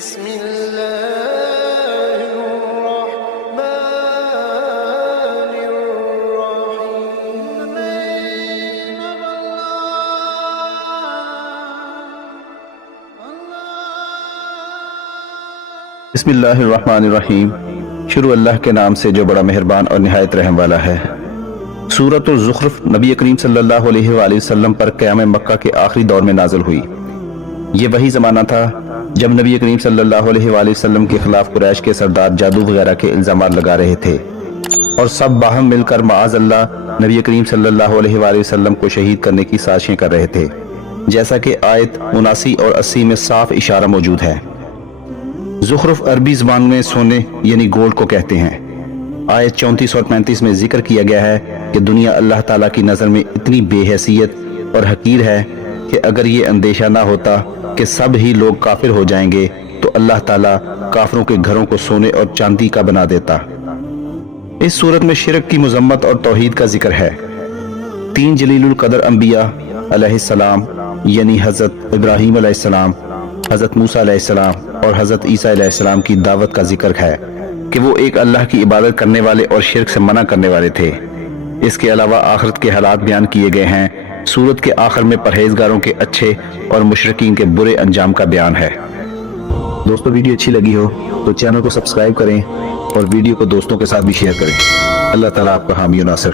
بسم الله الرحمن الرحيم بسم اللہ الرحمن الرحیم۔ شروع اللہ کے نام سے جو بڑا مہربان اور نہایت رحم والا ہے۔ سورۃ الزخرف نبی کریم صلی اللہ علیہ وآلہ وسلم پر قیام مکہ کے آخری دور میں نازل ہوئی۔ یہ وہی زمانہ تھا جب نبی کریم صلی اللہ علیہ وآلہ وسلم کے خلاف قریش کے سردار جادو وغیرہ کے الزامات لگا رہے تھے، اور سب باہم مل کر معاذ اللہ نبی کریم صلی اللہ علیہ وآلہ وسلم کو شہید کرنے کی سازشیں کر رہے تھے، جیسا کہ آیت 79 اور 80 میں صاف اشارہ موجود ہے۔ زخرف عربی زبان میں سونے یعنی گولڈ کو کہتے ہیں۔ آیت 34 اور 35 میں ذکر کیا گیا ہے کہ دنیا اللہ تعالیٰ کی نظر میں اتنی بے حیثیت اور حقیر ہے کہ اگر یہ اندیشہ نہ ہوتا کہ سب ہی لوگ کافر ہو جائیں گے تو اللہ تعالیٰ کافروں کے گھروں کو سونے اور چاندی کا بنا دیتا۔ اس صورت میں شرک کی مذمت اور توحید کا ذکر ہے۔ 3 جلیل القدر انبیاء علیہ السلام یعنی حضرت ابراہیم علیہ السلام، حضرت موسیٰ علیہ السلام اور حضرت عیسیٰ علیہ السلام کی دعوت کا ذکر ہے کہ وہ ایک اللہ کی عبادت کرنے والے اور شرک سے منع کرنے والے تھے۔ اس کے علاوہ آخرت کے حالات بیان کیے گئے ہیں۔ سورت کے آخر میں پرہیزگاروں کے اچھے اور مشرکین کے برے انجام کا بیان ہے۔ دوستو ویڈیو اچھی لگی ہو تو چینل کو سبسکرائب کریں اور ویڈیو کو دوستوں کے ساتھ بھی شیئر کریں۔ اللہ تعالیٰ آپ کا حامی و ناصر۔